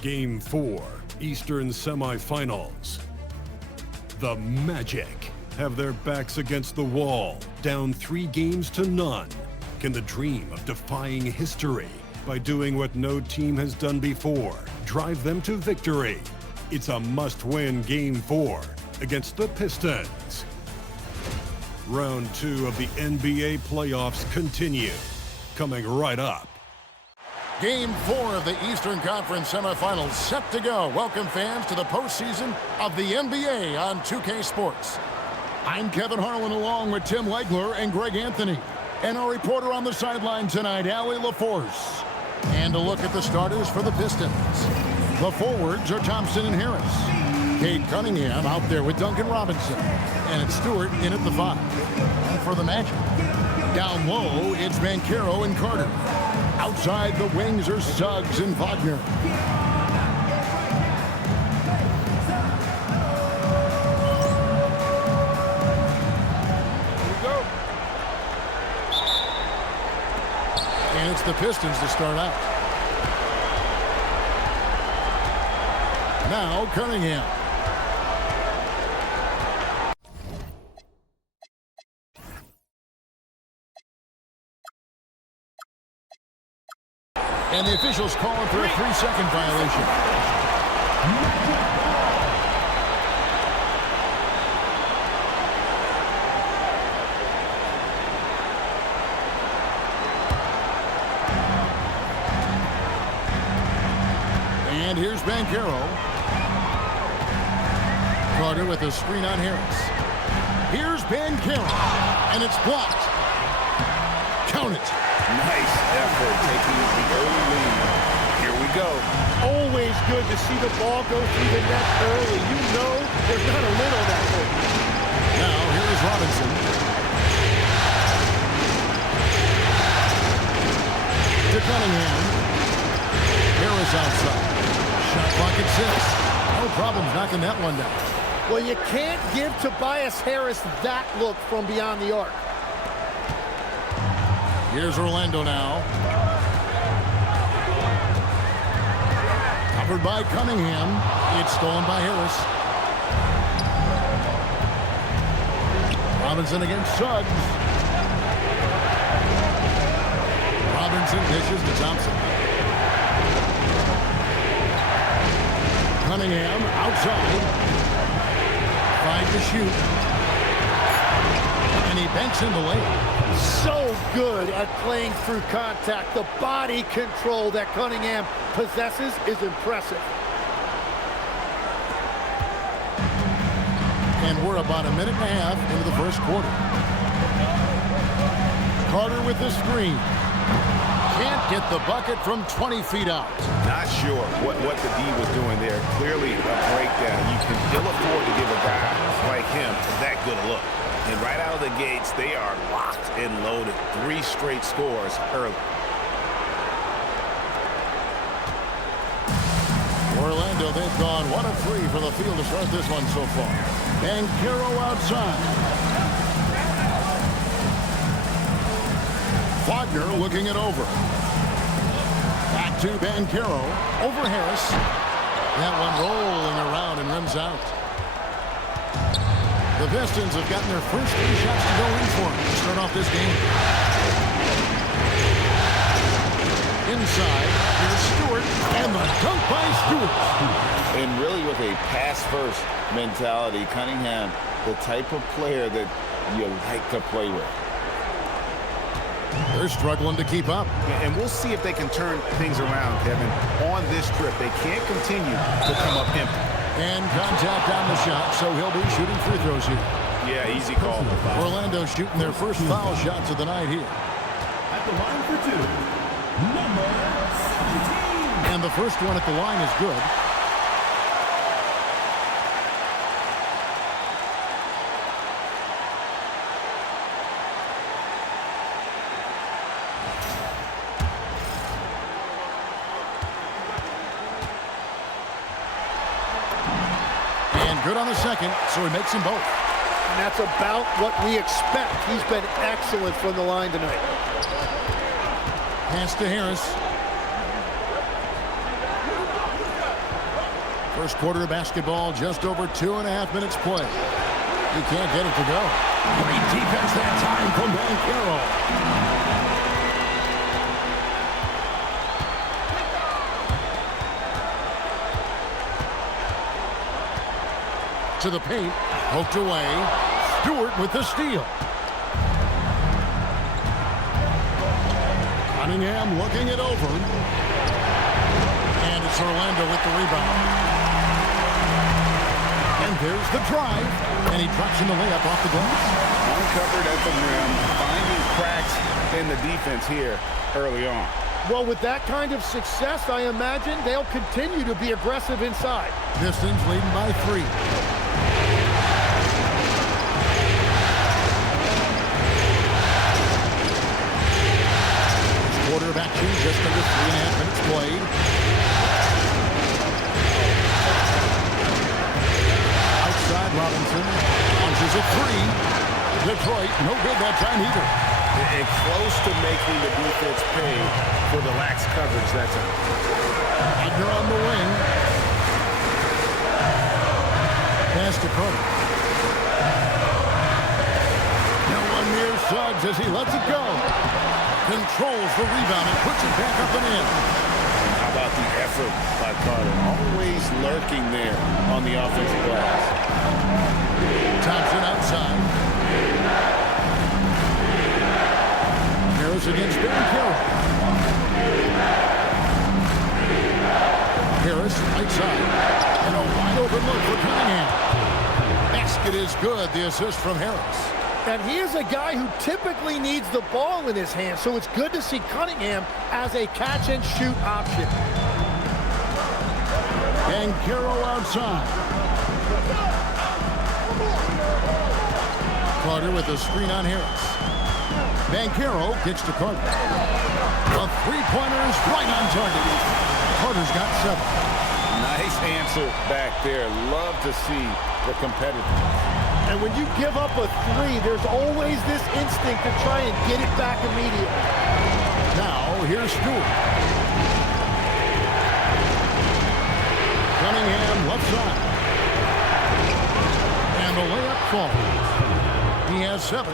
Game 4, Eastern Semifinals. The Magic have their backs against the wall, down 3 games to none. Can the dream of defying history by doing what no team has done before drive them to victory? It's a must-win Game 4 against the Pistons. Round 2 of the NBA playoffs continue. Coming right up. Game 4 of the Eastern Conference semifinals set to go. Welcome fans to the postseason of the NBA on 2K Sports. I'm Kevin Harlan along with Tim Legler and Greg Anthony. And our reporter on the sideline tonight, Allie LaForce. And a look at the starters for the Pistons. The forwards are Thompson and Harris. Cade Cunningham out there with Duncan Robinson. And it's Stewart in at the 5. And for the Magic, down low, it's Banchero and Carter. Outside the wings are Suggs and Wagner. Here we go. And it's the Pistons to start out. Now Cunningham. And the officials calling for a 3-second violation. And here's Banchero. Carter with a screen on Harris. Here's Banchero. And it's blocked. Count it. Nice effort taking the early lead. Here we go. Always good to see the ball go through the net early. You know there's not a lid on that one. Now here is Robinson. To Cunningham. Harris outside. Shot clock at 6. No problems knocking that one down. Well, you can't give Tobias Harris that look from beyond the arc. Here's Orlando now. Covered by Cunningham. It's stolen by Harris. Robinson against Suggs. Robinson dishes to Thompson. Cunningham outside. 5 to shoot. And he banks in the lane. So good at playing through contact. The body control that Cunningham possesses is impressive. And we're about a minute and a half into the first quarter. Carter with the screen. Can't get the bucket from 20 feet out. Not sure what the D was doing there. Clearly a breakdown. You can ill afford to give a guy like him that good a look. And right out of the gates, they are locked and loaded. 3 straight scores early. Orlando, they've gone 1 of 3 for the field to start this one so far. Banchero outside. Wagner looking it over. Back to Banchero. Over Harris. That one rolling around and rims out. The Pistons have gotten their first 3 shots to go in for them to start off this game. Inside, here's Stewart, and the dunk by Stewart. And really with a pass-first mentality, Cunningham, the type of player that you like to play with. They're struggling to keep up. And we'll see if they can turn things around, Kevin. On this trip, they can't continue to come up empty. And contact on the shot, so he'll be shooting free throws here. Yeah, easy call. Orlando shooting their first foul shots of the night here. At the line for 2, number 17. And the first one at the line is good. Good on the second, so he makes them both. And that's about what we expect. He's been excellent from the line tonight. Pass to Harris. First quarter of basketball, just over 2.5 minutes play. He can't get it to go. Great defense that time from Banchero. To the paint, poked away. Stewart with the steal. Cunningham looking it over. And it's Orlando with the rebound. And there's the drive. And he drops in the layup off the glass. Uncovered at the rim, finding cracks in the defense here early on. Well, with that kind of success, I imagine they'll continue to be aggressive inside. Pistons leading by 3. Quarter of action, just under 3.5 minutes played. Outside, Robinson launches a 3. Detroit, no good that time either. And close to making the defense pay for the lax coverage that time. Wagner on the wing. Pass to Carter. No one near Suggs as he lets it go. Controls the rebound and puts it back up and in. How about the effort by Carter? Always lurking there on the offensive glass. Thompson outside. Harris against Banchero. Harris right side. And a wide open look for Cunningham. Basket is good. The assist from Harris. And he is a guy who typically needs the ball in his hand, so it's good to see Cunningham as a catch-and-shoot option. Banchero outside. Carter with a screen on Harris. Banchero gets to Carter. The three-pointer is right on target. Carter's got 7. Nice answer back there. Love to see the competitiveness. And when you give up a 3, there's always this instinct to try and get it back immediately. Now, here's Stewart. Cunningham left side. And the layup falls. He has 7.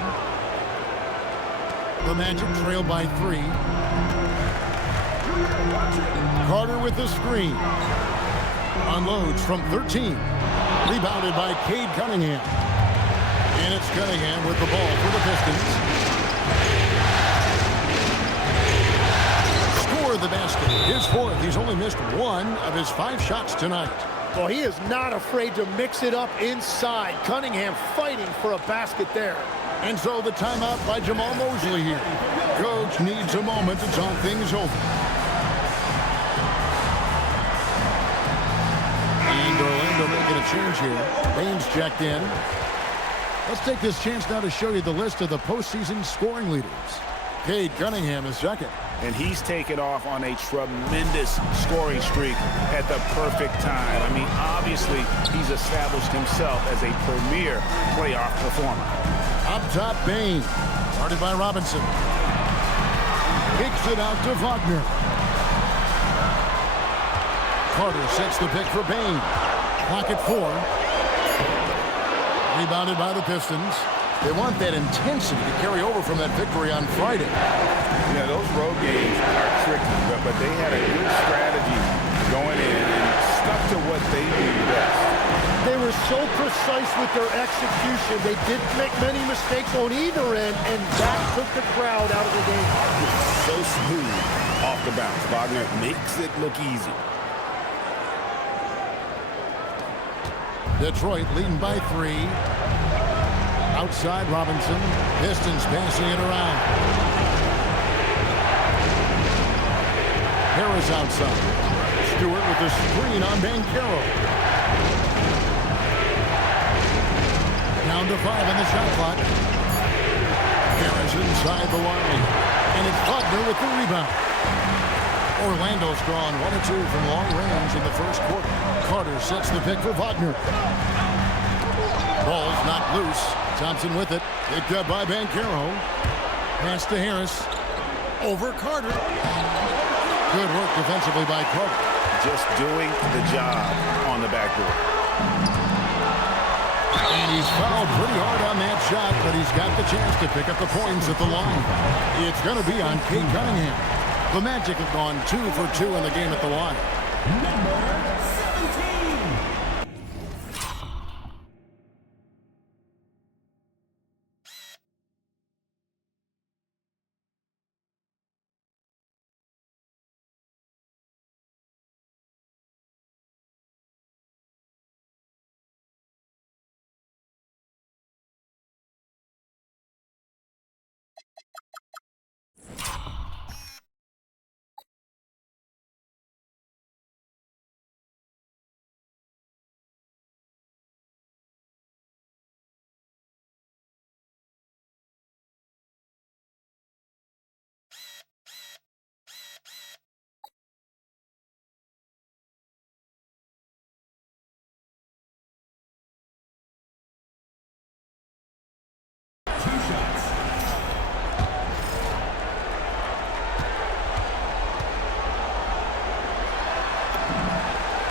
The Magic trail by 3. Carter with the screen. Unloads from 13. Rebounded by Cade Cunningham. And it's Cunningham with the ball for the Pistons. Score the basket. His 4th. He's only missed 1 of his 5 shots tonight. Well, he is not afraid to mix it up inside. Cunningham fighting for a basket there. And so the timeout by Jamal Mosley here. Coach needs a moment to talk things over. And Orlando making a change here. Baines checked in. Let's take this chance now to show you the list of the postseason scoring leaders. Cade Cunningham is second. And he's taken off on a tremendous scoring streak at the perfect time. I mean, obviously, he's established himself as a premier playoff performer. Up top, Baines. Guarded by Robinson. Kicks it out to Wagner. Carter sets the pick for Baines. Clock at 4. Rebounded by the Pistons. They want that intensity to carry over from that victory on Friday. Yeah, those road games are tricky, but they had a good strategy going in and stuck to what they do best. They were so precise with their execution. They didn't make many mistakes on either end, and that took the crowd out of the game. So smooth off the bounce. Wagner makes it look easy. Detroit leading by 3. Outside Robinson. Pistons passing it around. Harris outside. Stewart with the screen on Banchero. Down to 5 in the shot clock. Harris inside the line. And it's Wagner with the rebound. Orlando's drawn 1 or 2 from long range in the first quarter. Carter sets the pick for Wagner. Ball's knocked loose. Thompson with it. Picked up by Banchero. Pass to Harris. Over Carter. Good work defensively by Carter. just doing the job on the backboard. And he's fouled pretty hard on that shot, but he's got the chance to pick up the points at the line. It's going to be on Kate Cunningham. The Magic have gone 2 for 2 in the game at the line. Number 17.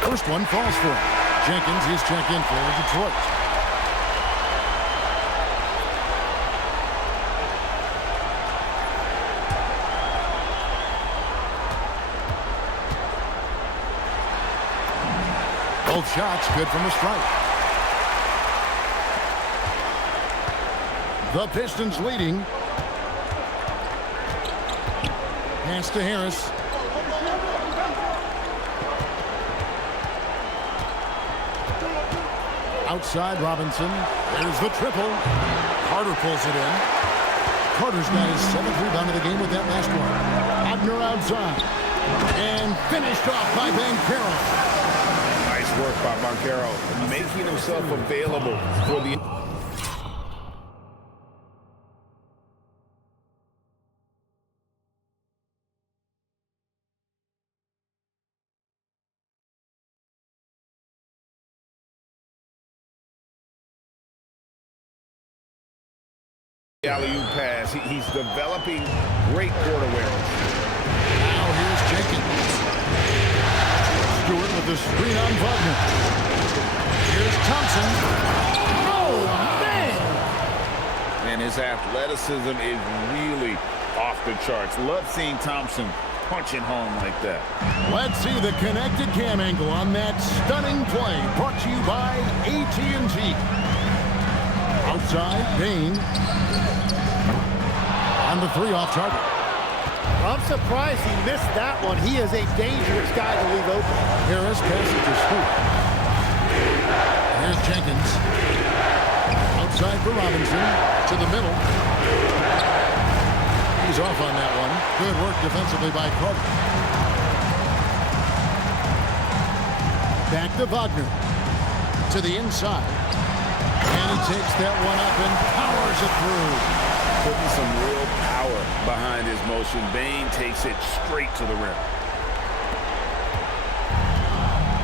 First one falls for him. Jenkins is checked in for Detroit. Both shots good from the strike. The Pistons leading. Pass to Harris. Outside Robinson. There's the triple. Carter pulls it in. Carter's got his 7th rebound of the game with that last one. Wagner outside. And finished off by Banchero. Nice work by Banchero, making himself available for the... alley-oop pass. He's developing great court awareness. Now here's Jenkins. Stewart with the screen on Wagner. Here's Thompson. Oh, man! And his athleticism is really off the charts. Love seeing Thompson punching home like that. Let's see the connected cam angle on that stunning play. Brought to you by AT&T. Outside, Bain. On the 3 off target. I'm surprised he missed that one. He is a dangerous guy to leave open. Harris passes to Stewart. Here's Jenkins. Outside for Robinson. To the middle. He's off on that one. Good work defensively by Carter. Back to Wagner. To the inside. And he takes that one up and powers it through. Putting some real power behind his motion. Bain takes it straight to the rim.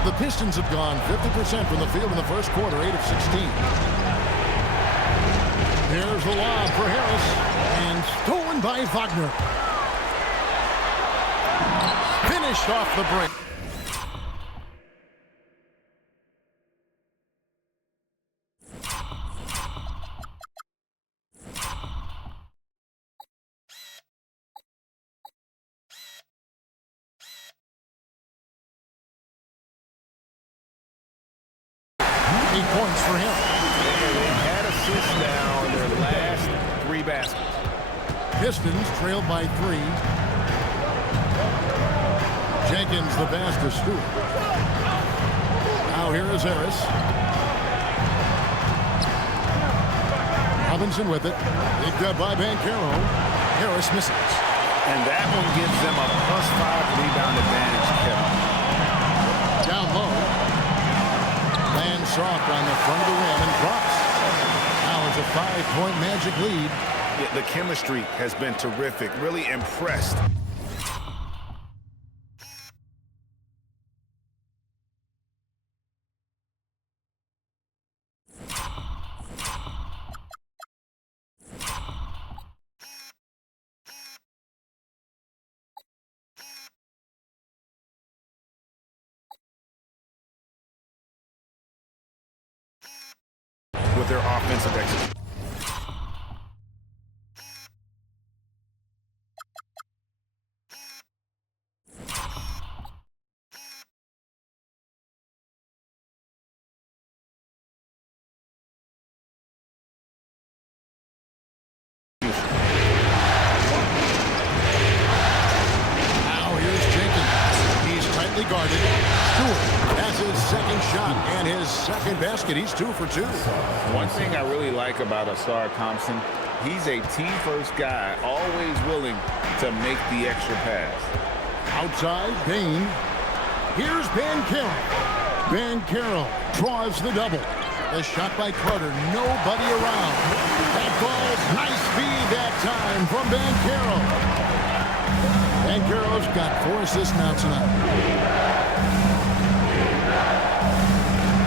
The Pistons have gone 50% from the field in the first quarter, 8 of 16. There's the lob for Harris, and stolen by Wagner. Finished off the break. Points for him. They've had assists now in their last 3 baskets. Pistons trailed by 3. Jenkins the pass to Stewart. Now here is Harris. Robinson with it. Picked up by Banchero. Harris misses. And that one gives them a +5 rebound advantage, Kevin. Down low. Lands soft on the front of the rim and drops. Now it's a 5-point Magic lead. Yeah, the chemistry has been terrific. Really impressed. their offensive execution. Guarded. Stewart has his second shot and his second basket. He's 2 for 2. One thing I really like about Asar Thompson, he's a team-first guy, always willing to make the extra pass. Outside, Bain. Here's Banchero. Banchero draws the double. The shot by Carter. Nobody around. That ball's nice feed that time from Banchero. Banchero's got 4 assists now tonight.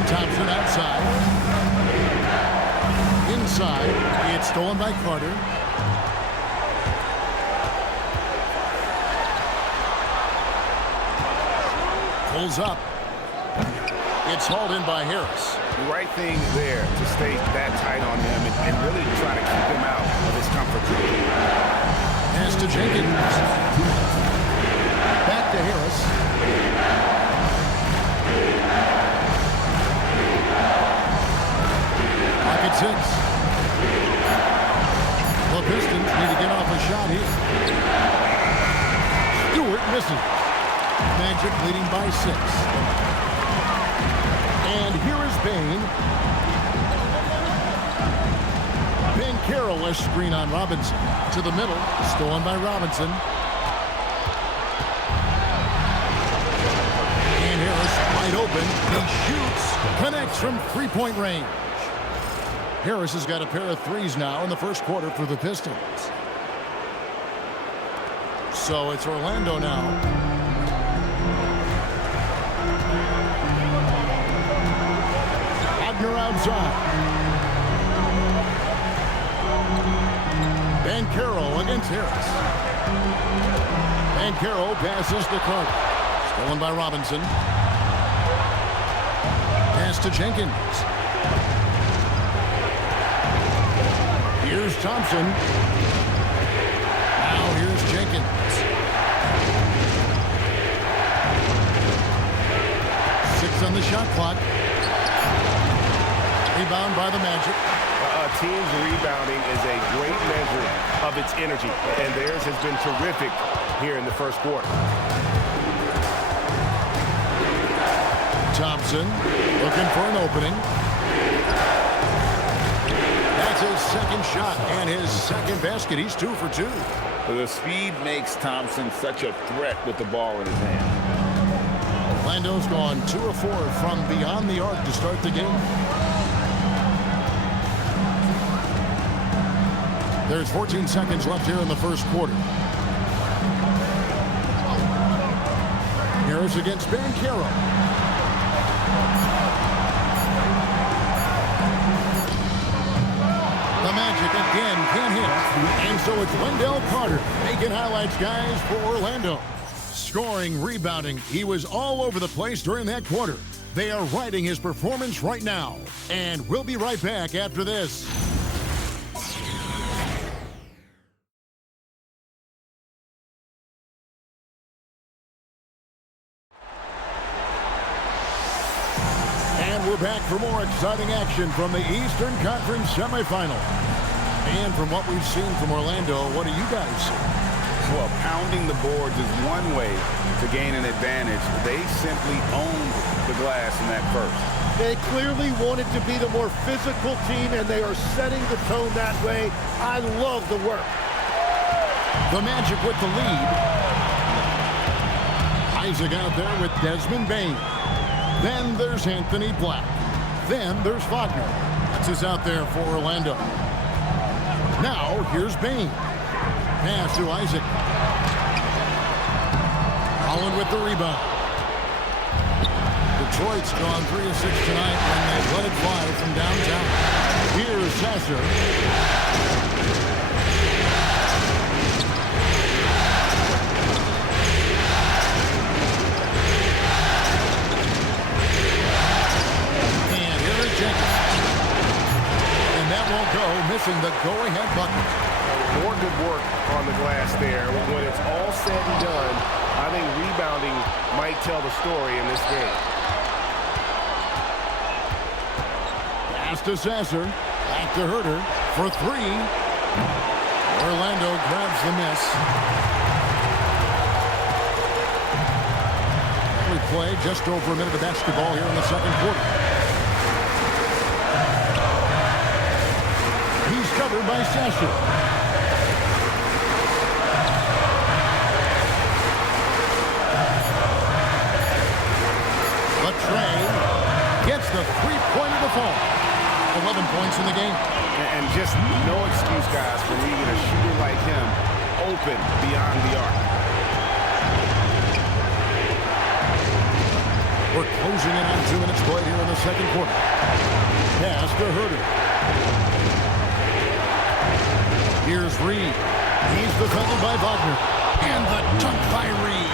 Thompson outside. Inside. It's stolen by Carter. Pulls up. It's hauled in by Harris. The right thing there to stay that tight on him and really try to keep him out of his comfort zone. Pass to Jenkins. Back to Harris. Pocket 6. The Pistons need to get off a shot here. Stewart misses. Magic leading by 6. And here is Bain. Banchero, a screen on Robinson. To the middle, stolen by Robinson. And Harris wide open. He shoots, connects from three-point range. Harris has got a pair of threes now in the first quarter for the Pistons. So it's Orlando now. Wagner outside. Banchero against Harris. Banchero passes to Carter. Stolen by Robinson. Pass to Jenkins. Here's Thompson. Now here's Jenkins. 6 on the shot clock. Rebound by the Magic. A team's rebounding is a great measure of its energy, and theirs has been terrific here in the first quarter. Thompson looking for an opening. That's his second shot and his second basket. He's 2 for 2. The speed makes Thompson such a threat with the ball in his hand. Orlando's gone 2 of 4 from beyond the arc to start the game. There's 14 seconds left here in the first quarter. Harris against Banchero. The Magic again can't hit. And so it's Wendell Carter making highlights, guys, for Orlando. Scoring, rebounding. He was all over the place during that quarter. They are riding his performance right now. And we'll be right back after this. We're back for more exciting action from the Eastern Conference semifinal. And from what we've seen from Orlando, what do you guys see? Well, pounding the boards is one way to gain an advantage. They simply owned the glass in that first. They clearly wanted to be the more physical team, and they are setting the tone that way. I love the work. The Magic with the lead. Isaac out there with Desmond Bain. Then there's Anthony Black. Then there's Wagner. That's who's out there for Orlando. Now, here's Bain. Pass to Isaac. Holland with the rebound. Detroit's drawn 3 of 6 tonight when they let it fly from downtown. Here's Sasser. missing the go-ahead bucket. More good work on the glass there. When it's all said and done, I think rebounding might tell the story in this game. Pass to Sasser. Back to Herter for three. Orlando grabs the miss. We play just over a minute of basketball here in the second quarter. He's covered by Sasser. But Trey gets the three-pointer to fall. 11 points in the game. And just no excuse, guys, for leaving a shooter like him open beyond the arc. We're closing in on 2 minutes played here in the second quarter. Pass to Herter. Here's Reed. He's defended by Wagner. And the dunk by Reed.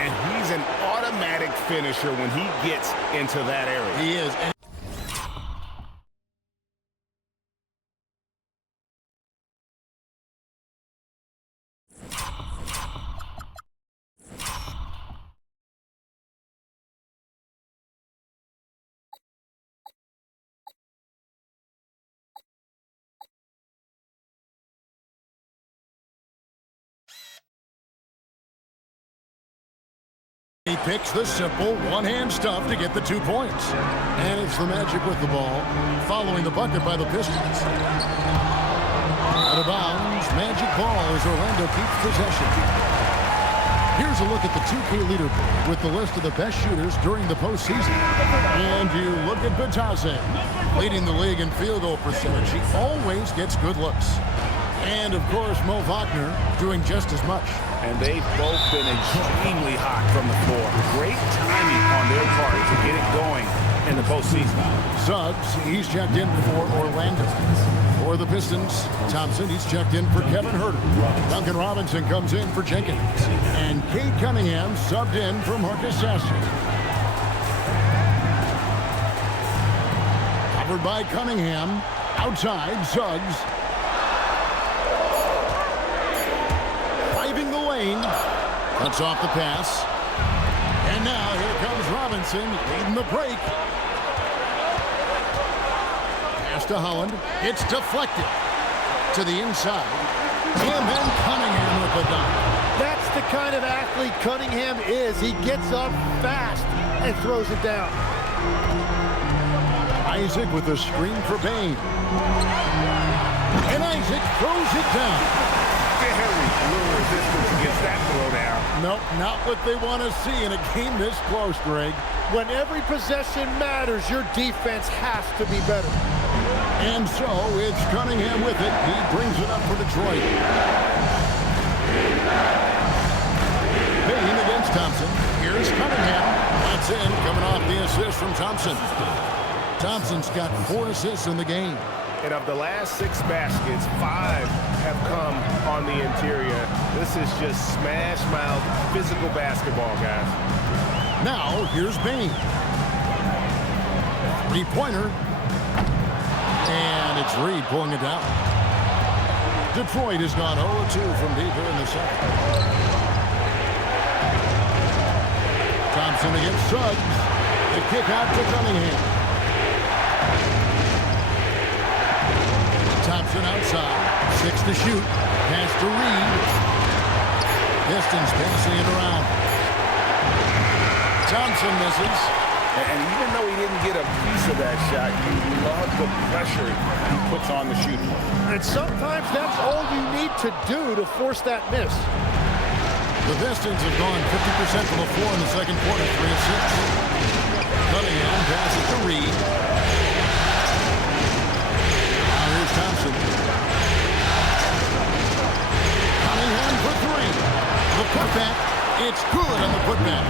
And he's an automatic finisher when he gets into that area. He is. He picks the simple one-hand stuff to get the 2 points. And it's the Magic with the ball, following the bucket by the Pistons. Out of bounds, Magic ball as Orlando keeps possession. Here's a look at the 2K leaderboard with the list of the best shooters during the postseason. And you look at Batase, leading the league in field goal percentage. He always gets good looks. And, of course, Mo Wagner doing just as much. And they've both been extremely hot from the floor. Great timing on their part to get it going in the postseason. Suggs, he's checked in for Orlando. For the Pistons, Thompson, he's checked in for Kevin Herter. Duncan Robinson comes in for Jenkins. And Cade Cunningham subbed in for Marcus Sasser. Covered by Cunningham. Outside, Suggs. Driving the lane. Cuts off the pass. And now here comes Robinson leading the break. Pass to Holland. It's deflected to the inside. And then Cunningham with the dunk. That's the kind of athlete Cunningham is. He gets up fast and throws it down. Isaac with a screen for Bain. And Isaac throws it down. Very little resistance against that throwdown. Nope, not what they want to see in a game this close, Greg. When every possession matters, your defense has to be better. And so it's Cunningham with it. He brings it up for Detroit. Bain against Thompson. Here's Cunningham. That's in, coming off the assist from Thompson. Thompson's got 4 assists in the game. And of the last 6 baskets, 5 have come on the interior. This is just smash-mouth physical basketball, guys. Now, here's Bain. 3-pointer. And it's Reed pulling it down. Detroit has gone 0-2 from deep here in the second. Thompson against Suggs. The kick out to Cunningham. Thompson outside. 6 to shoot. Pass to Reed. Pistons passing it around. Thompson misses. And even though he didn't get a piece of that shot, you love the pressure he puts on the shooter. And sometimes that's all you need to do to force that miss. The Pistons have gone 50% from the floor in the second quarter, 3 of 6. Cunningham passes to Reed. Now here's Thompson. Cunningham for 3. The putback. It's good on the putback.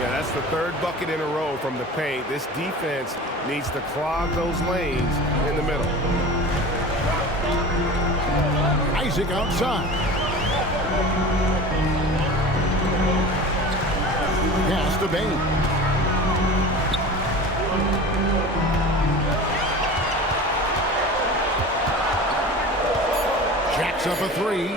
Yeah, that's the 3rd bucket in a row from the paint. This defense needs to clog those lanes in the middle. Isaac outside. Pass to Bain. up a three.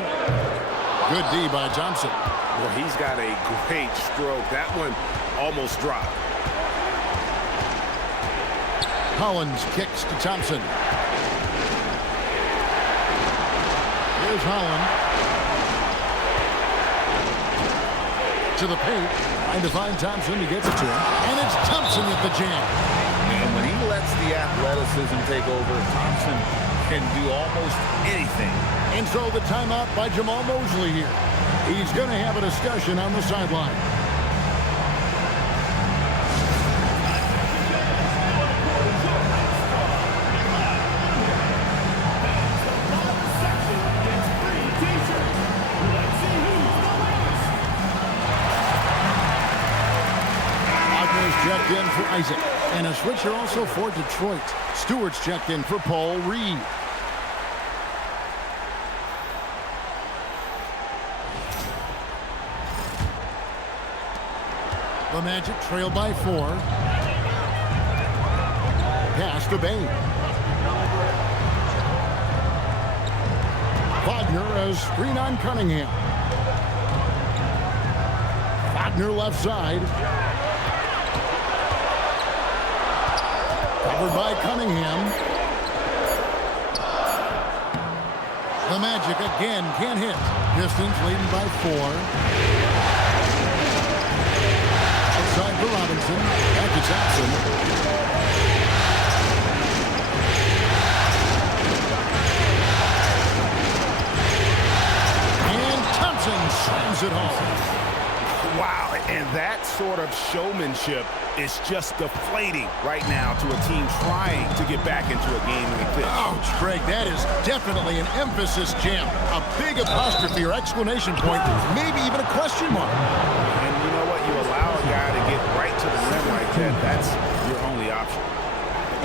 Good D by Thompson. Well, he's got a great stroke. That one almost dropped. Collins kicks to Thompson. Here's Holland. To the paint. Trying to find Thompson. He gets it to him. And it's Thompson with the jam. And when he lets the athleticism take over, Thompson can do almost anything. And so the timeout by Jamal Mosley here. He's going to have a discussion on the sideline. Checked in for Isaac. And a switcher also for Detroit. Stewart's checked in for Paul Reed. The Magic trail by 4. Pass to Bain. Wagner as screen on Cunningham. Wagner left side. Covered by Cunningham. The Magic again can't hit. Pistons leading by 4. Outside for Robinson. Back to Thompson. And Thompson slams it home. Wow, and that sort of showmanship is just deflating right now to a team trying to get back into a game-winning pitch. Ouch, Greg, that is definitely an emphasis jam. A big apostrophe or exclamation point, maybe even a question mark. And you know what? You allow a guy to get right to the rim like that, that's your only option.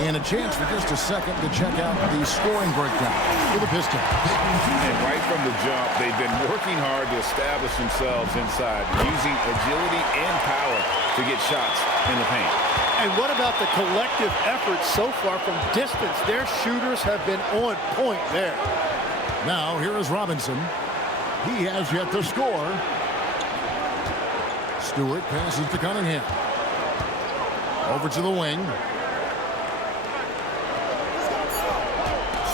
And a chance for just a second to check out the scoring breakdown for the Pistons. And right from the jump, they've been working hard to establish themselves inside, using agility and power to get shots in the paint. And what about the collective effort so far from distance? Their shooters have been on point there. Now, here is Robinson. He has yet to score. Stewart passes to Cunningham. Over to the wing.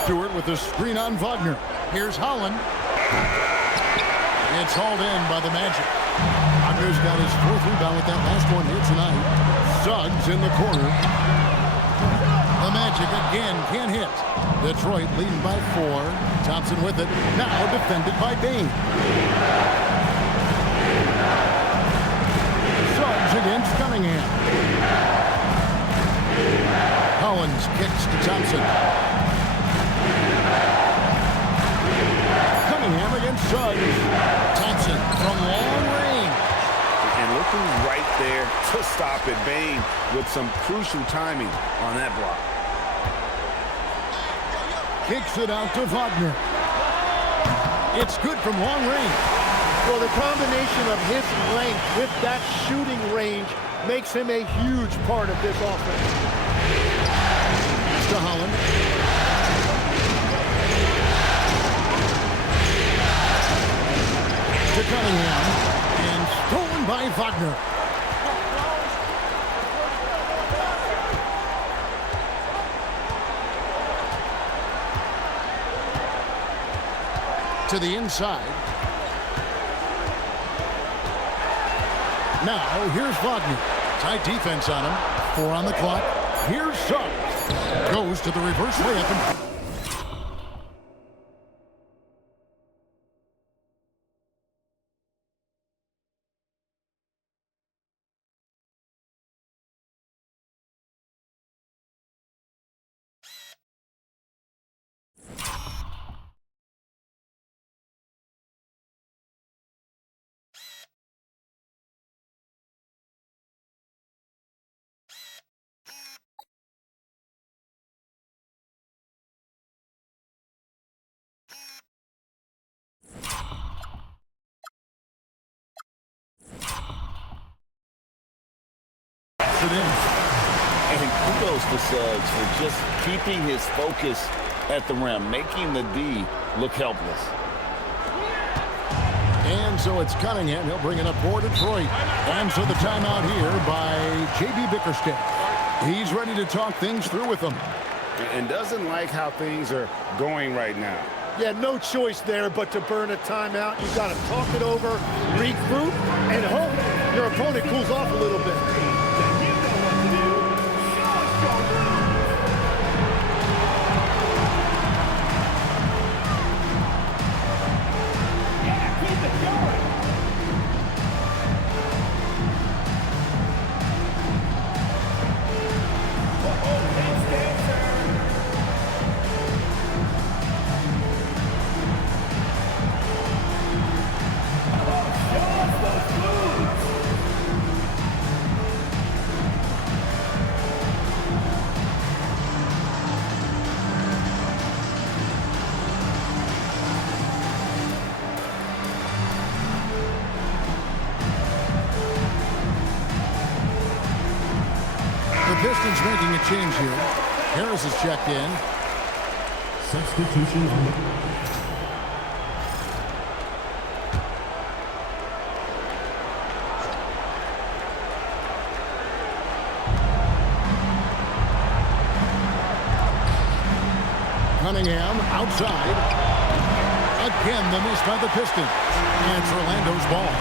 Stewart with the screen on Wagner. Here's Holland. It's hauled in by the Magic. Wagner's got his 4th rebound with that last one here tonight. Suggs in the corner. The Magic again can't hit. Detroit leading by 4. Thompson with it. Now defended by Bain. Suggs against Cunningham. Collins kicks to Thompson. Cunningham against Suggs. Thompson from long range. And look who's right there to stop it. Bain with some crucial timing on that block. Kicks it out to Wagner. It's good from long range. Well, the combination of his length with that shooting range makes him a huge part of this offense. To Holland. To Cunningham. And stolen by Wagner. To the inside. Now, here's Wagner. Tight defense on him. 4 on the clock. Here's Suggs. Goes to the reverse layup. And kudos to Suggs for just keeping his focus at the rim, making the D look helpless. And so it's Cunningham. He'll bring it up for Detroit. And so the timeout here by J.B. Bickerstaff. He's ready to talk things through with them. And doesn't like how things are going right now. Yeah, no choice there but to burn a timeout. You've got to talk it over, regroup, and hope your opponent cools off a little bit. Pistons making a change here. Harris is checked in. Substitution on the... Cunningham outside. Again, the miss by the Pistons. And it's Orlando's ball.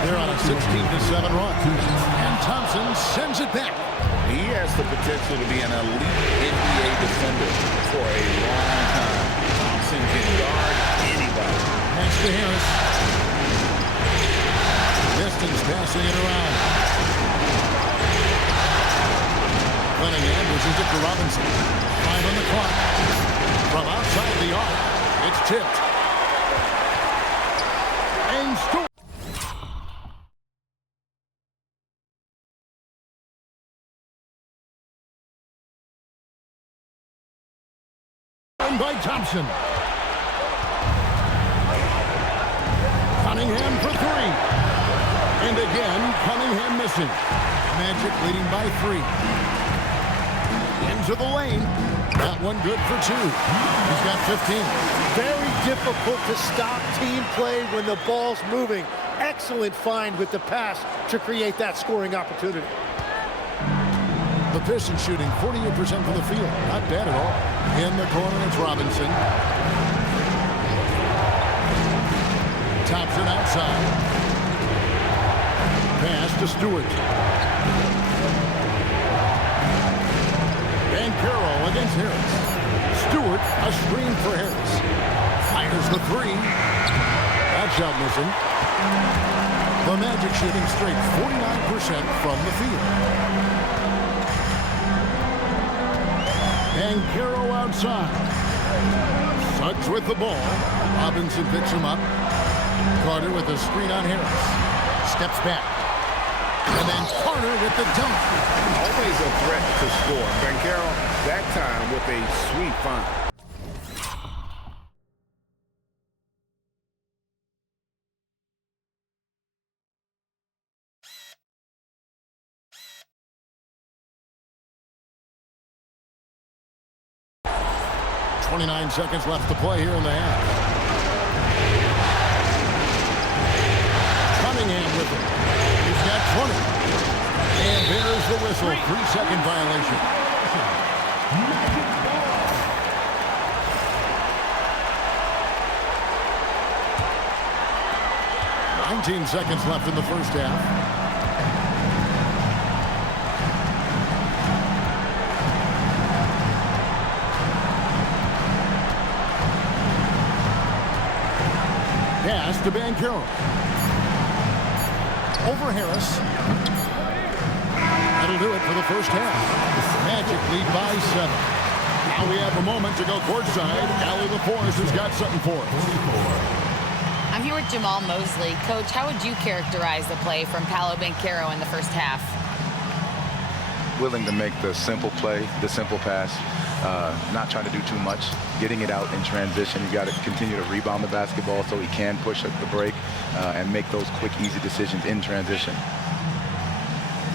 They're on a 16-7 run. And Thompson sends it back. He has the potential to be an elite NBA defender for a long time. Thompson can guard anybody. Pass to Harris. Pistons passing it around. Cunningham pushes it to Robinson. 5 on the clock. From outside the arc, it's tipped. And scored. By Thompson. Cunningham for 3. And again, Cunningham missing. Magic leading by 3. Into the lane. That one good for 2. He's got 15. Very difficult to stop team play when the ball's moving. Excellent find with the pass to create that scoring opportunity. The Pistons shooting 48% from the field. Not bad at all. In the corner, it's Robinson. Thompson outside. Pass to Stewart. And Carroll against Harris. Stewart, a screen for Harris. Fires the 3. That shot missing. The Magic shooting straight 49% from the field. And Carroll outside. Suggs with the ball. Robinson picks him up. Carter with the screen on Harris. Steps back. And then Carter with the dunk. Always a threat to score. Banchero, that time with a sweet find. .29 seconds left to play here in the half. Cunningham with it. He's got 20. And there's the whistle. 3-second violation. 19 seconds left in the first half. Pass to Banchero. Over Harris. That'll do it for the first half. Magic lead by 7. Now we have a moment to go courtside. Allie LaForce has got something for us. I'm here with Jamal Mosley. Coach, how would you characterize the play from Paolo Banchero in the first half? Willing to make the simple play, the simple pass. Not trying to do too much, getting it out in transition. You got to continue to rebound the basketball so he can push up the break and make those quick, easy decisions in transition.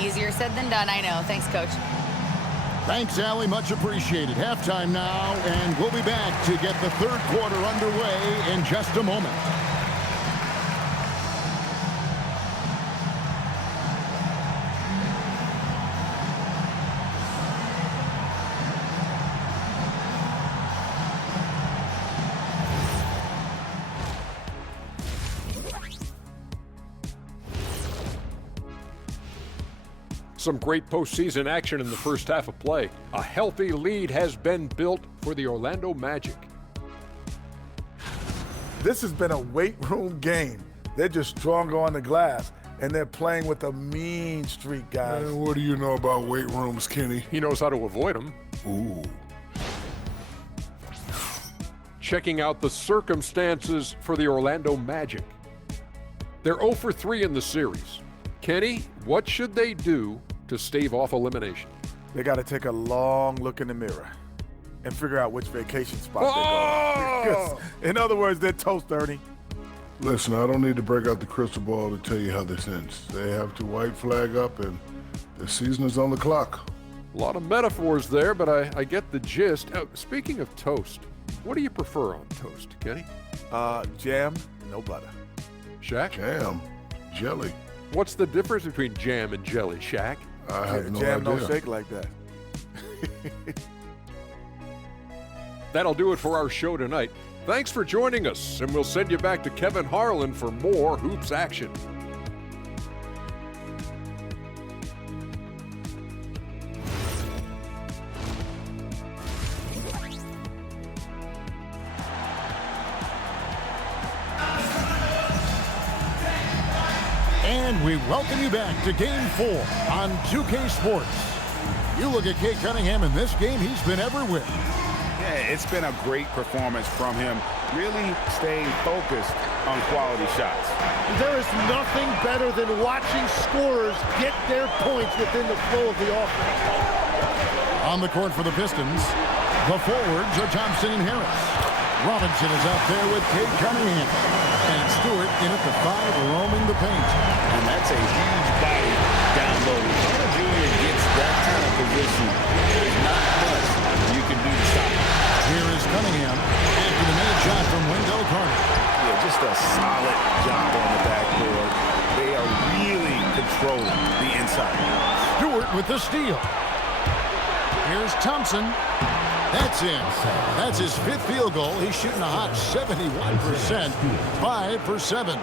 Easier said than done, I know. Thanks, Coach. Thanks, Allie. Much appreciated. Halftime now, and we'll be back to get the third quarter underway in just a moment. Some great postseason action in the first half of play. A healthy lead has been built for the Orlando Magic. This has been a weight room game. They're just stronger on the glass, and they're playing with a mean streak, guys. What do you know about weight rooms, Kenny? He knows how to avoid them. Ooh. Checking out the circumstances for the Orlando Magic. They're 0 for 3 in the series. Kenny, what should they do to stave off elimination? They got to take a long look in the mirror and figure out which vacation spot they're going. In other words, they're toast, Ernie. Listen, I don't need to break out the crystal ball to tell you how this ends. They have to white flag up, and the season is on the clock. A lot of metaphors there, but I get the gist. Speaking of toast, what do you prefer on toast, Kenny? Jam, no butter. Shaq? Jam, jelly. What's the difference between jam and jelly, Shaq? I have no jam idea. don't shake like that. That'll do it for our show tonight. Thanks for joining us, and we'll send you back to Kevin Harlan for more Hoops action. And we welcome you back to Game 4 on 2K Sports. You look at Cade Cunningham in this game, he's been everywhere. Yeah, it's been a great performance from him, really staying focused on quality shots. There is nothing better than watching scorers get their points within the flow of the offense. On the court for the Pistons, the forwards are Thompson and Harris. Robinson is out there with Cade Cunningham. And Stewart in at the 5, roaming the paint. And that's a huge body down low. When Jr. gets that kind of position, there's not much you can do to stop him. Here is Cunningham after the made shot from Wendell Carter. Yeah, just a solid job on the backboard. They are really controlling the inside. Stewart with the steal. Here's Thompson. That's in. That's his 5th field goal. He's shooting a hot 71%. 5 for 7.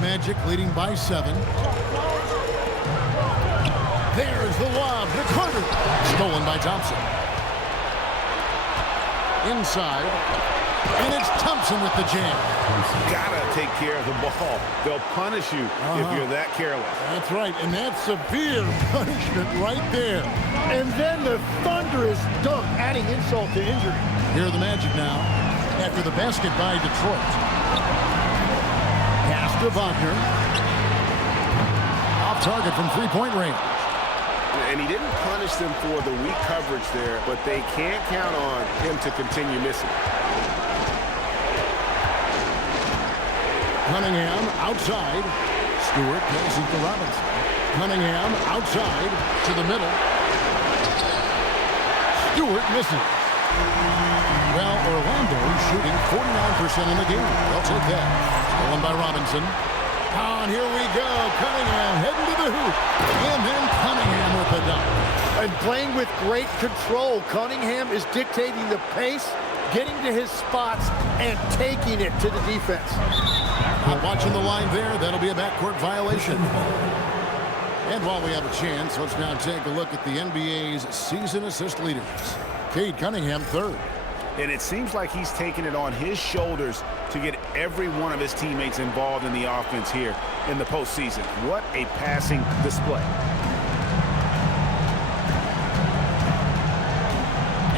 Magic leading by 7. There's the lob to Carter. Stolen by Thompson. Inside. And it's Thompson with the jam. Gotta take care of the ball. They'll punish you if you're that careless. That's right, and that's severe punishment right there. And then the thunderous dunk, adding insult to injury. Here are the Magic now, after the basket by Detroit. Pass to Wagner. Off target from three-point range. And he didn't punish them for the weak coverage there, but they can't count on him to continue missing. Cunningham outside. Stewart passes to Robinson. Cunningham outside to the middle. Stewart misses. Well, Orlando shooting 49% in the game. They'll take that. Stolen by Robinson. And here we go. Cunningham heading to the hoop. And then Cunningham with the dunk. And playing with great control. Cunningham is dictating the pace, getting to his spots, and taking it to the defense. Not watching the line there. That'll be a backcourt violation. And while we have a chance, let's now take a look at the NBA's season assist leaders. Cade Cunningham, 3rd. And it seems like he's taking it on his shoulders to get every one of his teammates involved in the offense here in the postseason. What a passing display.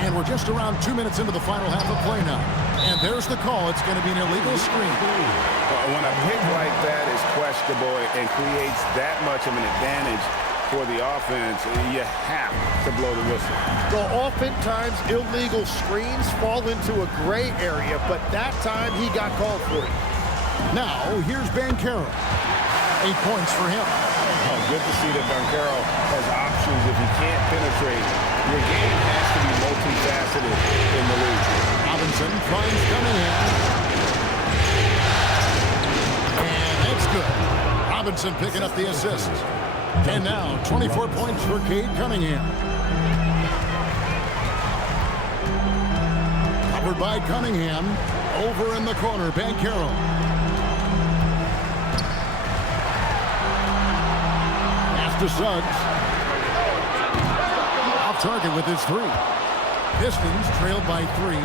And we're just around 2 minutes into the final half of play now. And there's the call. It's going to be an illegal screen. When a pick like that is questionable and creates that much of an advantage for the offense, you have to blow the whistle. Well, oftentimes illegal screens fall into a gray area, but that time he got called for it. Now, here's Banchero. 8 points for him. Oh, good to see that Banchero has options if he can't penetrate. Your game has to be multifaceted in the league. Robinson finds Cunningham. And that's good. Robinson picking up the assist. And now 24 points for Cade Cunningham. Covered by Cunningham. Over in the corner, Banchero. Pass to Suggs. off target with his three. Pistons trailed by 3.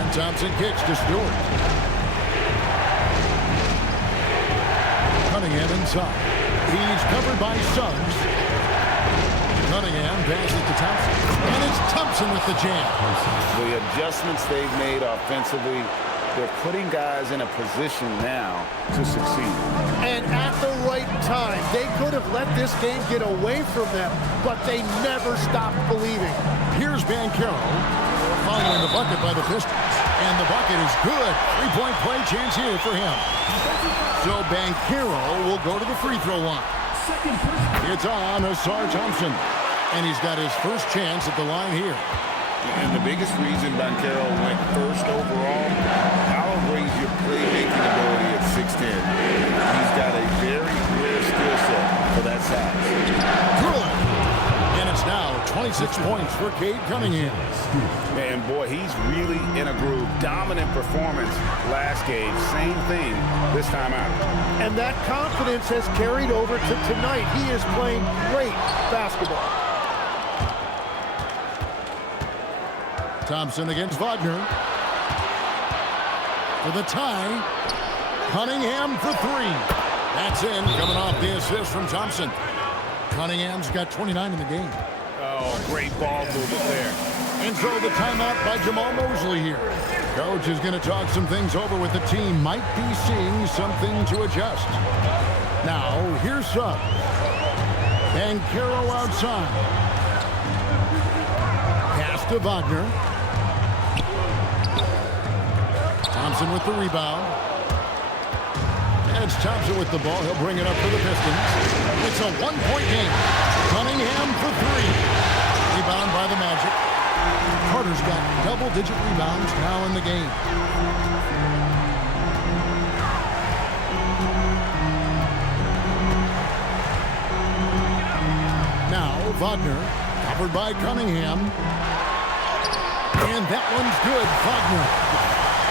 And Thompson kicks to Stewart. Cunningham inside. He's covered by Suggs. Cunningham passes to Thompson. And it's Thompson with the jam. The adjustments they've made offensively, they're putting guys in a position now to succeed. And at the right time, they could have let this game get away from them, but they never stopped believing. Here's Banchero following the bucket by the Pistons. And the bucket is good. 3-point play chance here for him. So Banchero will go to the free throw line. It's on Asar Thompson. And he's got his first chance at the line here. And the biggest reason Banchero went first overall, power brings your playmaking ability at 6'10". He's got a very rare skill set for that size. Good. And it's now 26 points for Cade Cunningham. Man, boy, he's really in a groove. Dominant performance last game. Same thing this time out. And that confidence has carried over to tonight. He is playing great basketball. Thompson against Wagner. For the tie. Cunningham for 3. That's in, coming off the assist from Thompson. Cunningham's got 29 in the game. Oh, great ball movement there. And so the timeout by Jamal Mosley here. Coach is going to talk some things over with the team. Might be seeing something to adjust. Now, here's Suggs. Banchero outside. Pass to Wagner. Thompson with the rebound. And it's Thompson with the ball. He'll bring it up for the Pistons. It's a one-point game. Cunningham for 3. Rebound by the Magic. Carter's got double-digit rebounds now in the game. Now Wagner, covered by Cunningham. And that one's good.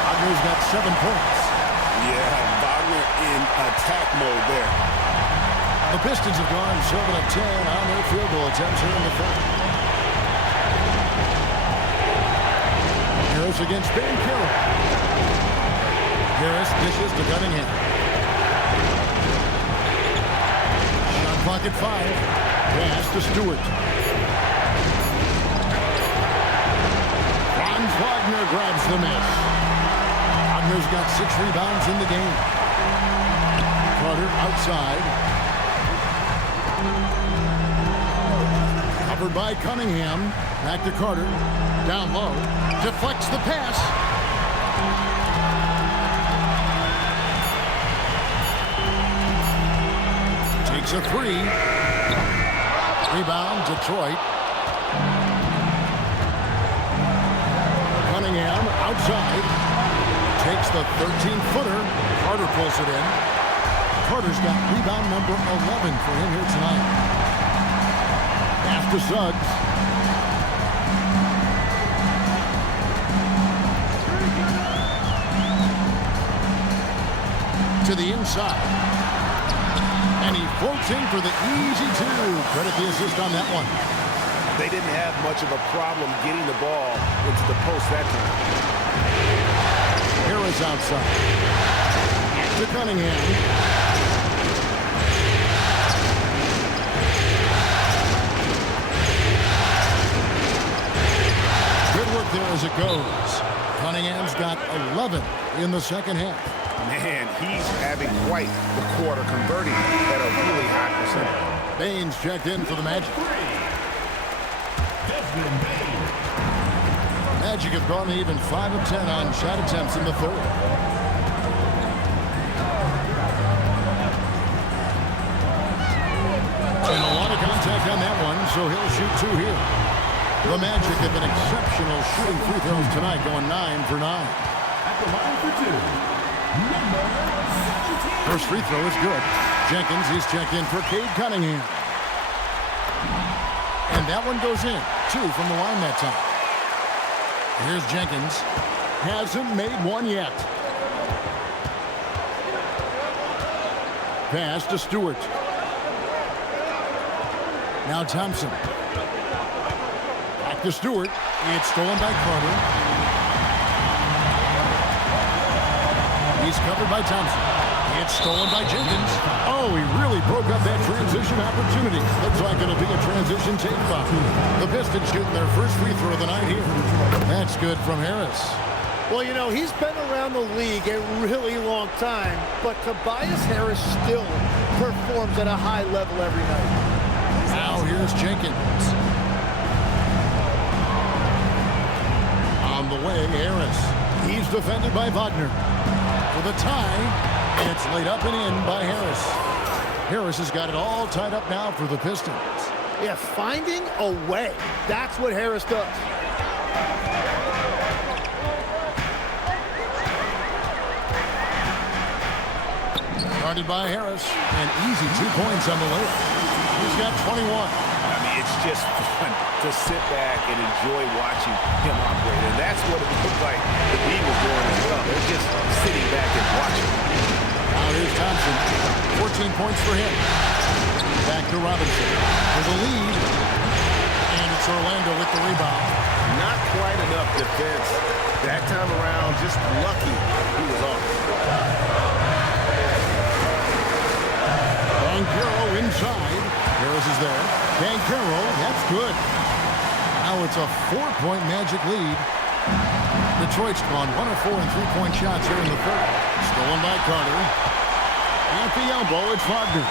Wagner's got 7 points. Yeah, Wagner in attack mode there. The Pistons have gone 7 of 10 on their field goal attempts here in the front. Harris against Banchero. Harris dishes to Cunningham. Shot clock at 5. Pass to Stewart. Franz Wagner grabs the miss. Wagner's got 6 rebounds in the game. Carter outside. Covered by Cunningham. Back to Carter. Down low. Deflects the pass. Takes a 3. Rebound, Detroit. Cunningham outside. Takes the 13-footer. Carter pulls it in. Carter's got rebound number 11 for him here tonight. Pass to Suggs. To the inside. And he floats in for the easy 2. Credit the assist on that one. They didn't have much of a problem getting the ball into the post that time. Harris outside. To Cunningham. Good work there as it goes. Cunningham's got 11 in the second half. Man, he's having quite the quarter, converting at a really high percentage. Baines checked in for the Magic. Magic have gone even 5 of 10 on shot attempts in the third. And a lot of contact on that one, so he'll shoot 2 here. The Magic have been exceptional shooting free throws tonight, going 9 for 9. At the line for 2. First free throw is good. Jenkins, he's checked in for Cade Cunningham. And that one goes in. 2 from the line that time. Here's Jenkins. Hasn't made one yet. Pass to Stewart. Now Thompson. Back to Stewart. It's stolen by Carter. He's covered by Thompson. It's stolen by Jenkins. Oh, he really broke up that transition opportunity. Looks like it'll be a transition take foul. The Pistons shooting their first free throw of the night here. That's good from Harris. Well, you know, he's been around the league a really long time, but Tobias Harris still performs at a high level every night. Now here's Jenkins. On the way, Harris. He's defended by Wagner. For the tie, it's laid up and in by Harris. Harris has got it all tied up now for the Pistons. Yeah, finding a way. That's what Harris does. Guarded by Harris. An easy 2 points on the layup. He's got 21. I mean, it's just fun to sit back and enjoy watching him operate. And that's what it looked like the team was doing as well. They're just sitting back and watching. Now here's Thompson. 14 points for him. Back to Robinson for the lead. And it's Orlando with the rebound. Not quite enough defense that time around. Just lucky he was off. Banchero inside. Harris is there. Banchero, that's good. Now it's a 4-point Magic lead. Detroit's gone 1 of 4 in 3-point shots here in the third. Stolen by Carter. At the elbow, it's Wagner.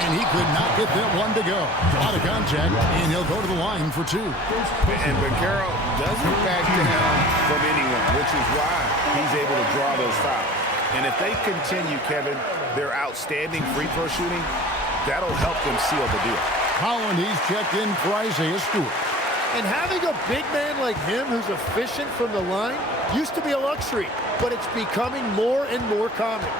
And he could not get that one to go. Out of contact, and he'll go to the line for 2. And Banchero doesn't back down from anyone, which is why he's able to draw those fouls. And if they continue, Kevin, their outstanding free throw shooting, that'll help them seal the deal. Holland, he's checked in for Isaiah Stewart. And having a big man like him who's efficient from the line used to be a luxury, but it's becoming more and more common.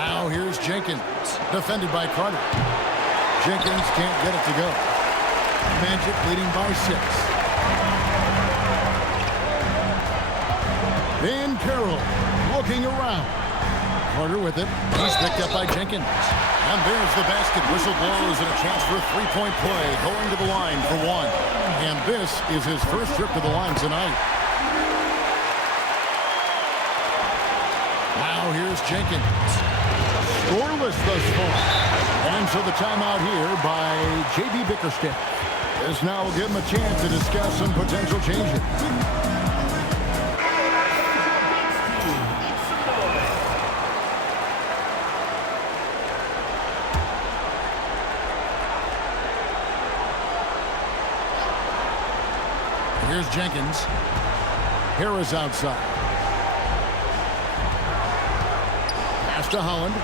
Now here's Jenkins, defended by Carter. Jenkins can't get it to go. Magic leading by 6. Banchero looking around. Carter with it. He's picked up by Jenkins. And there's the basket. Whistle blows and a chance for a 3-point play. Going to the line for 1. And this is his first trip to the line tonight. Now here's Jenkins. Scoreless thus far. And so the timeout here by J.B. Bickerstaff. This now will give him a chance to discuss some potential changes. Here's Jenkins. Harris outside. Pass to Holland.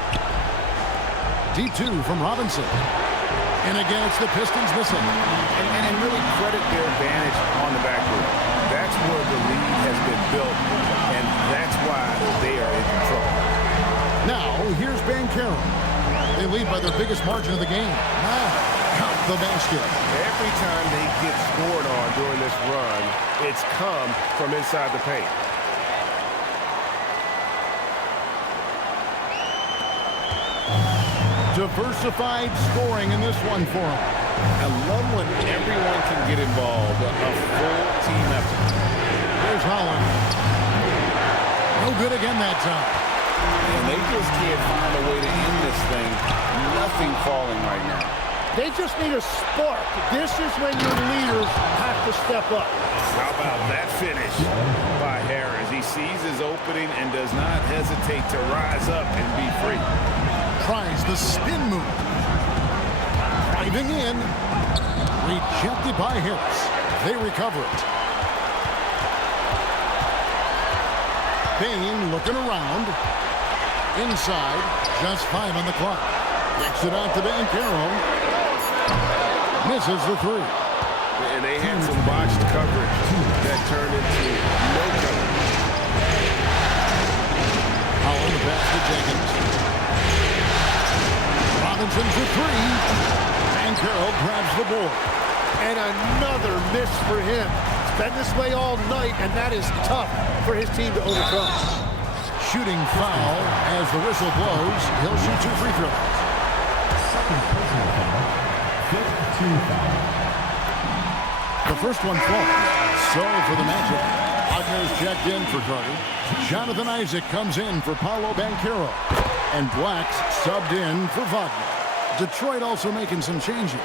Deep 2 from Robinson. And again, it's the Pistons missing. And really credit their advantage on the backboard. That's where the lead has been built, and that's why they are in control. Now, here's Banchero. They lead by their biggest margin of the game. Now, count the basket. Every time they get scored on during this run, it's come from inside the paint. Diversified scoring in this one for him. I love when everyone can get involved, a full team effort. There's Holland. No good again that time. And they just can't find a way to end this thing. Nothing falling right now. They just need a spark. This is when your leaders have to step up. How about that finish by Harris? He sees his opening and does not hesitate to rise up and be free. Tries the spin move. Driving in. Rejected by Harris. They recover it. Bain looking around. Inside. Just 5 on the clock. Kicks it out to Banchero. Misses the 3. And they had some botched coverage that turned into no coverage. Holland the pass to Jenkins. Robinson for 3. Banchero grabs the board. And another miss for him. It's been this way all night, and that is tough for his team to overcome. shooting foul. As the whistle blows, he'll shoot 2 free throws. Second personal foul. Fifth team foul. The first one falls. So for the Magic, Wagner's checked in for Carter. Jonathan Isaac comes in for Paolo Banchero. And Black's subbed in for Wagner. Detroit also making some changes.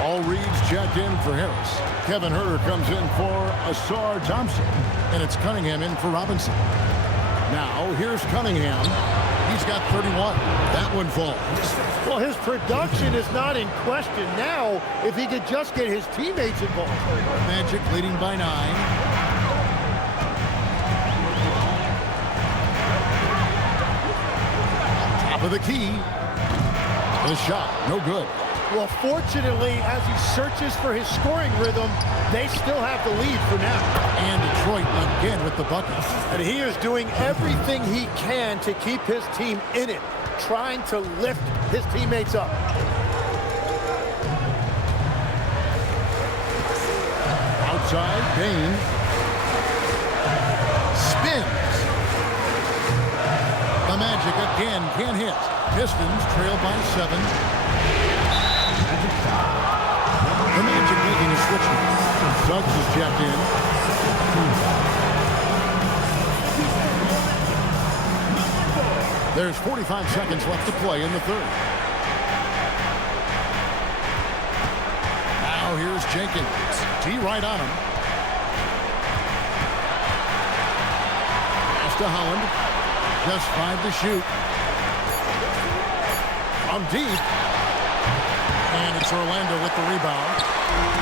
All Reed's checked in for Harris. Kevin Huerter comes in for Asar Thompson. And it's Cunningham in for Robinson. Now, here's Cunningham. He's got 31. That one falls. Well, his production is not in question now if he could just get his teammates involved. Magic leading by 9. Top of the key. The shot, no good. Well, fortunately, as he searches for his scoring rhythm, they still have the lead for now. And Detroit again with the buckets. And he is doing everything he can to keep his team in it, trying to lift his teammates up. Outside, Bain. Spins. The Magic again can't hit. Pistons trail by 7. The Magic making a switch. Suggs is checked in. There's 45 seconds left to play in the third. Now here's Jenkins. T right on him. Pass to Holland. Just 5 to shoot. From deep. And it's Orlando with the rebound.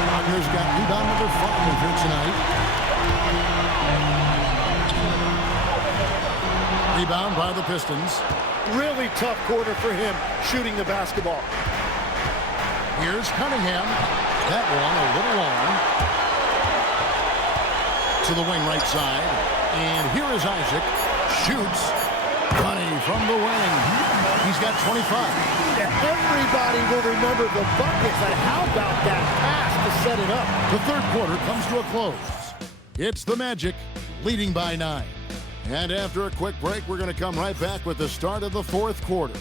Wagner's got rebound number 5 here tonight. Rebound by the Pistons. Really tough quarter for him shooting the basketball. Here's Cunningham. That one a little long. To the wing right side. And here is Isaac. Shoots. Money from the wing. He's got 25. Everybody will remember the bucket, but how about that pass to set it up? The third quarter comes to a close. It's the Magic leading by 9. And after a quick break, we're going to come right back with the start of the fourth quarter.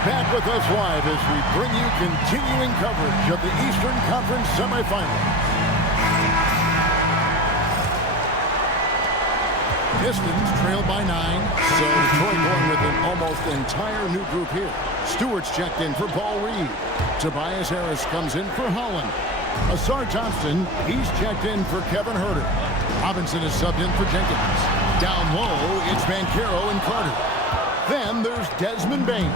Back with us live as we bring you continuing coverage of the Eastern Conference semifinals. Pistons trail by 9, so Detroit going with an almost entire new group here. Stewart's checked in for Paul Reed. Tobias Harris comes in for Holland. Asar Thompson, he's checked in for Kevin Huerter. Robinson is subbed in for Jenkins. Down low, it's Banchero and Carter. Then there's Desmond Bain.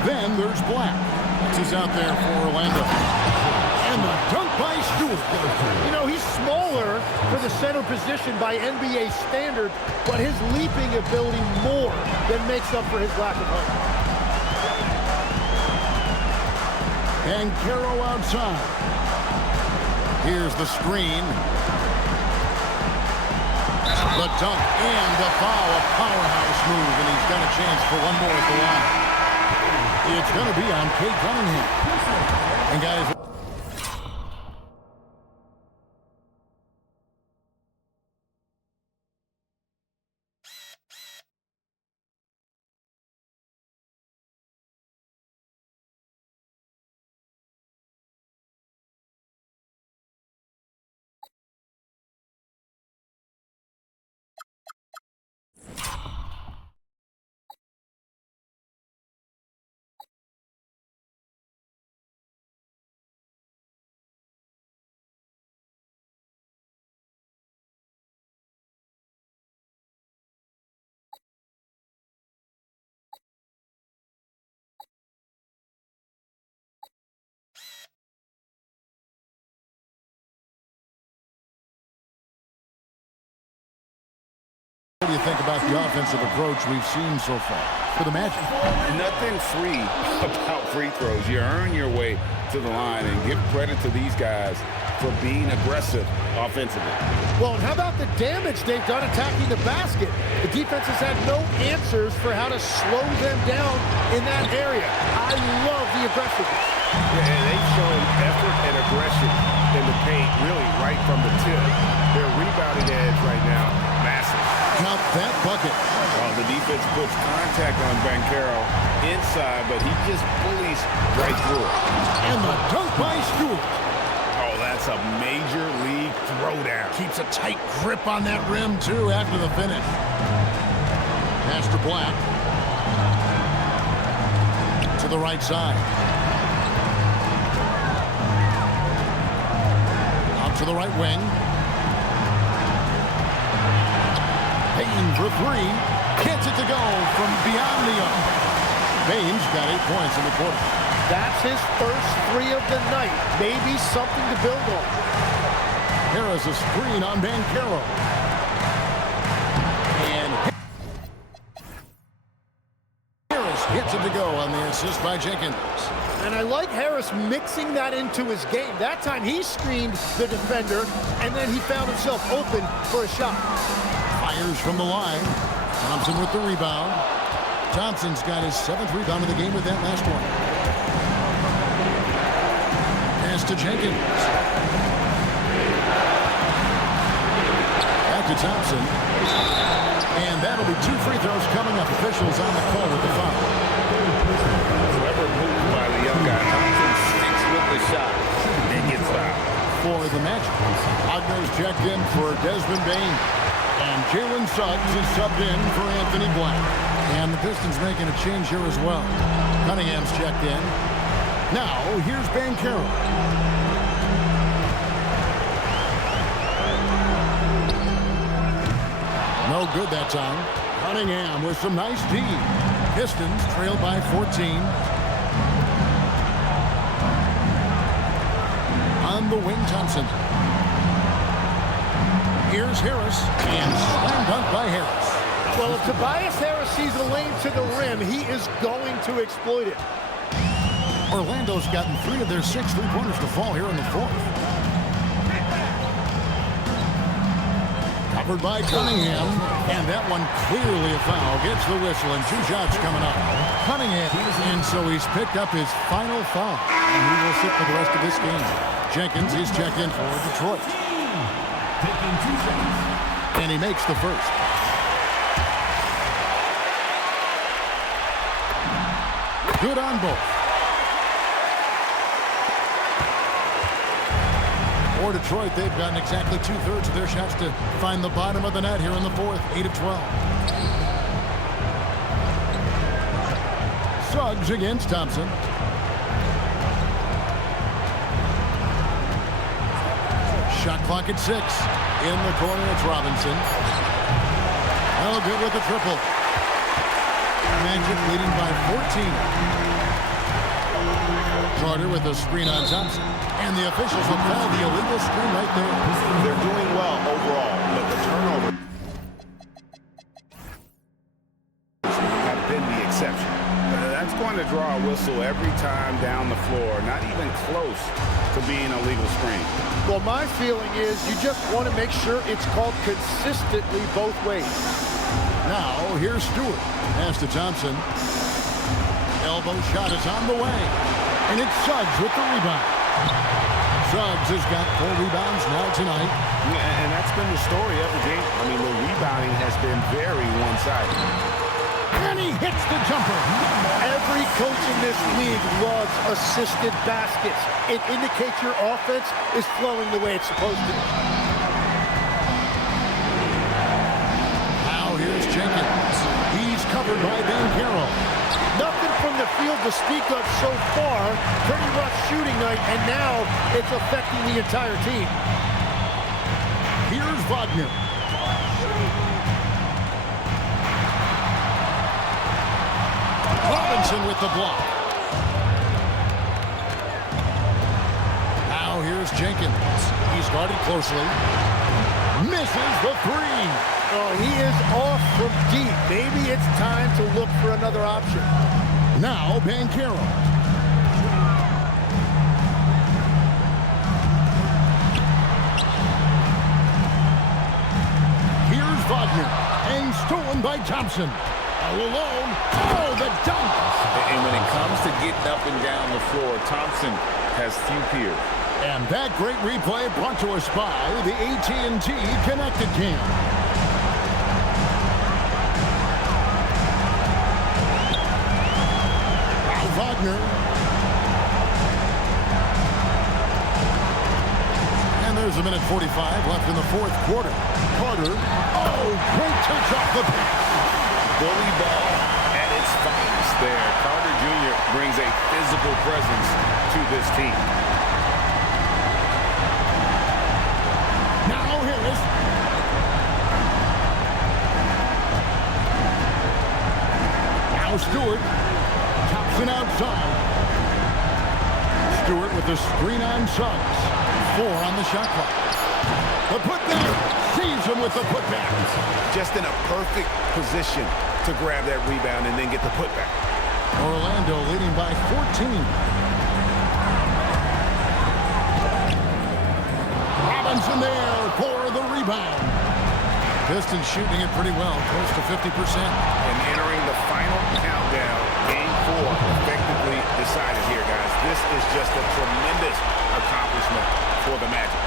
Then there's Black. He's out there for Orlando. And the dunk by Stewart. You know, he's smaller for the center position by NBA standards, but his leaping ability more than makes up for his lack of height. Banchero outside. Here's the screen. The dunk and the foul. A powerhouse move, and he's got a chance for one more at the line. It's going to be on Kate Cunningham. And guys... What do you think about the offensive approach we've seen so far for the Magic? Nothing free about free throws. You earn your way to the line, and give credit to these guys for being aggressive offensively. Well, and how about the damage they've done attacking the basket? The defense has had no answers for how to slow them down in that area. I love the aggressiveness. Yeah, and they've shown effort and aggression in the paint really right from the tip. Their rebounding edge right now, massive. Count that bucket. Well, the defense puts contact on Banchero inside, but he just bullies right through it. And the dunk by Stewart. Oh, that's a major league throwdown. Keeps a tight grip on that rim, too, after the finish. Pass to Black. To the right side. Out to the right wing. Payne for three. Gets it to go from beyond the arc. Payne's got 8 points in the quarter. That's his first three of the night. Maybe something to build on. Harris a screen on Banchero. And Harris gets it to go on the assist by Jenkins. And I like Harris mixing that into his game. That time he screened the defender, and then he found himself open for a shot. Fires from the line. Thompson with the rebound. Thompson's got his 7th rebound of the game with that last one. Pass to Jenkins. Back to Thompson. And that'll be 2 free throws coming up. Officials on the call with the foul. Clever move by the young guy. Thompson sticks with the shot and gets fouled. For the Magic, Wagner's checked in for Desmond Bain. And Jalen Suggs is subbed in for Anthony Black. And the Pistons making a change here as well. Cunningham's checked in. Now, here's Banchero. No good that time. Cunningham with some nice D. Pistons trailed by 14. On the wing, Thompson. Here's Harris, and slam dunk by Harris. Well, if Tobias Harris sees a lane to the rim, he is going to exploit it. Orlando's gotten 3 of their 6 3-pointers to fall here in the 4th. Covered by Cunningham, and that one clearly a foul. Gets the whistle, and 2 shots coming up. Cunningham, and so he's picked up his final foul, and he will sit for the rest of this game. Jenkins is checked in for Detroit. Taking 2 shots. And he makes the first. Good on both. For Detroit, they've gotten exactly 2/3 of their shots to find the bottom of the net here in the 4th, 8 of 12. Suggs against Thompson. Shot clock at 6. In the corner, it's Robinson. No good with the triple. Magic leading by 14. Carter with a screen on Thompson. And the officials have called the illegal screen right there. They're doing well overall, but the turnover have been the exception. That's going to draw a whistle every time down the floor. Not even close to being a legal screen. Well, my feeling is you just want to make sure it's called consistently both ways. Now, here's Stewart. Pass to Thompson. Elbow shot is on the way. And it's Suggs with the rebound. Suggs has got 4 rebounds now tonight. Yeah, and that's been the story of the game. I mean, the rebounding has been very one-sided. And he hits the jumper. Every coach in this league loves assisted baskets. It indicates your offense is flowing the way it's supposed to. Now here's Jenkins. He's covered by Banchero. Nothing from the field to speak of so far. Pretty rough shooting night, and now it's affecting the entire team. Here's Wagner. Robinson with the block. Now here's Jenkins. He's guarded closely. Misses the 3. Oh, he is off from deep. Maybe it's time to look for another option. Now Banchero. Wagner. And stolen by Thompson. All alone. Oh, the dunk. And when it comes to getting up and down the floor, Thompson has few peers. And that great replay brought to us by the AT&T Connected Cam. Wagner. And there's a minute 45 left in the fourth quarter. Carter. Oh, great touch off the pass. Bully ball at its finest there. Carter Jr. brings a physical presence to this team. Now Harris. Now Stewart. Thompson outside. Stewart with the screen on Suggs. 4 on the shot clock. The putback. Sees him with the putback. Just in a perfect position to grab that rebound and then get the putback. Orlando leading by 14. Robinson there for the rebound. Pistons shooting it pretty well, close to 50%. And entering the final countdown, game 4 effectively decided here, guys. This is just a tremendous accomplishment for the Magic.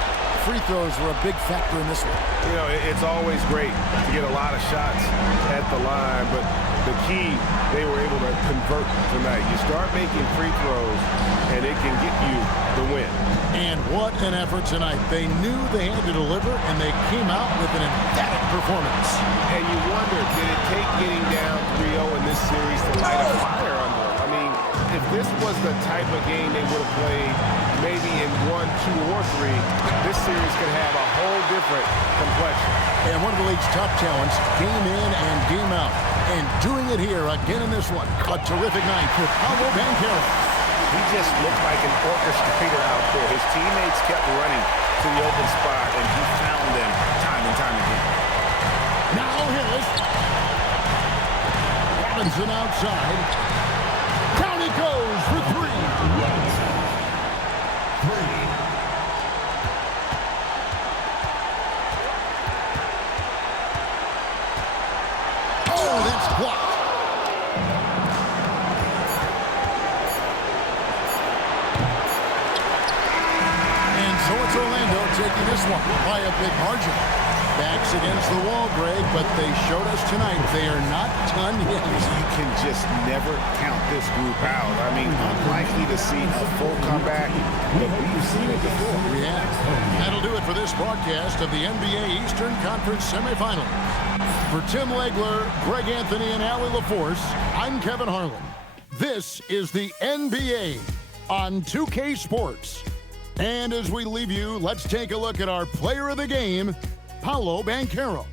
Free throws were a big factor in this one. You know, it's always great to get a lot of shots at the line, but the key, they were able to convert tonight. You start making free throws, and it can get you the win. And what an effort tonight. They knew they had to deliver, and they came out with an emphatic performance. And you wonder, did it take getting down 3-0 in this series to light a fire under them? I mean, if this was the type of game they would have played maybe in 1, 2, or 3, this series could have a whole different complexion. And one of the league's top talents, game in and game out. And doing it here again in this one. A terrific night for Paolo Banchero. He just looked like an orchestrator out there. His teammates kept running to the open spot, and he found them time and time again. Now Harris. Robinson outside. Down he goes for 3. Oh, that's blocked. And so it's Orlando taking this one by a big margin. Backs against the wall, Greg, but they showed us tonight they are not done yet. You can just never count this group out. I mean, unlikely to see a full comeback, but we've seen it before. We have. That'll do it for this broadcast of the NBA Eastern Conference Semifinals. For Tim Legler, Greg Anthony, and Allie LaForce, I'm Kevin Harlan. This is the NBA on 2K Sports. And as we leave you, let's take a look at our player of the game, Paolo Banchero.